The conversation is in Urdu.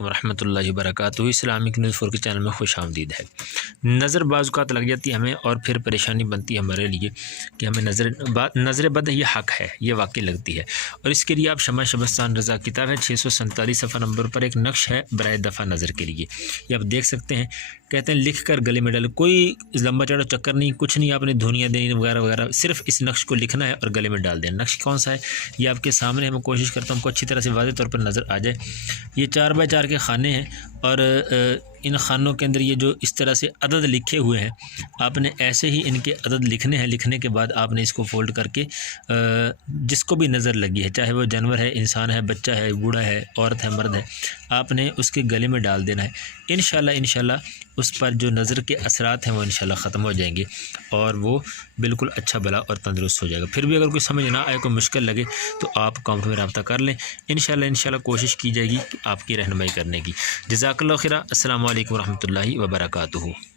ورحمۃ اللہ وبرکاتہ۔ اسلامک نیوز 4 کے چینل میں خوش آمدید ہے۔ نظر بعض اوقات لگ جاتی ہے ہمیں اور پھر پریشانی بنتی ہے ہمارے لیے کہ ہمیں نظر بد یہ حق ہے، یہ واقعی لگتی ہے، اور اس کے لیے آپ شمع شبستان رضا کتاب ہے 647 صفحہ نمبر پر ایک نقش ہے برائے دفع نظر کے لیے، یہ آپ دیکھ سکتے ہیں۔ کہتے ہیں لکھ کر گلے میں ڈالیں، کوئی لمبا چوڑا چکر نہیں، کچھ نہیں، آپ نے دھنیا دینی وغیرہ وغیرہ، صرف اس نقش کو لکھنا ہے اور گلے میں ڈال دینا۔ نقش کون سا ہے یہ آپ کے سامنے ہے، میں کوشش کرتا ہوں کو اچھی طرح سے واضح طور پر نظر آ جائے۔ یہ 4x4 کے خانے ہیں اور ان خانوں کے اندر یہ جو اس طرح سے عدد لکھے ہوئے ہیں، آپ نے ایسے ہی ان کے عدد لکھنے ہیں۔ لکھنے کے بعد آپ نے اس کو فولڈ کر کے جس کو بھی نظر لگی ہے، چاہے وہ جانور ہے، انسان ہے، بچہ ہے، بوڑھا ہے، عورت ہے، مرد ہے، آپ نے اس کے گلے میں ڈال دینا ہے۔ انشاءاللہ اس پر جو نظر کے اثرات ہیں وہ انشاءاللہ ختم ہو جائیں گے اور وہ بالکل اچھا بھلا اور تندرست ہو جائے گا۔ پھر بھی اگر کوئی سمجھ نہ آئے، کوئی مشکل لگے تو آپ کامنٹ میں رابطہ کر لیں، انشاءاللہ کوشش کی جائے گی آپ کی رہنمائی کرنے کی۔ جزاک اللہ خیرہ۔ السلام علیکم ورحمۃ اللہ وبرکاتہ۔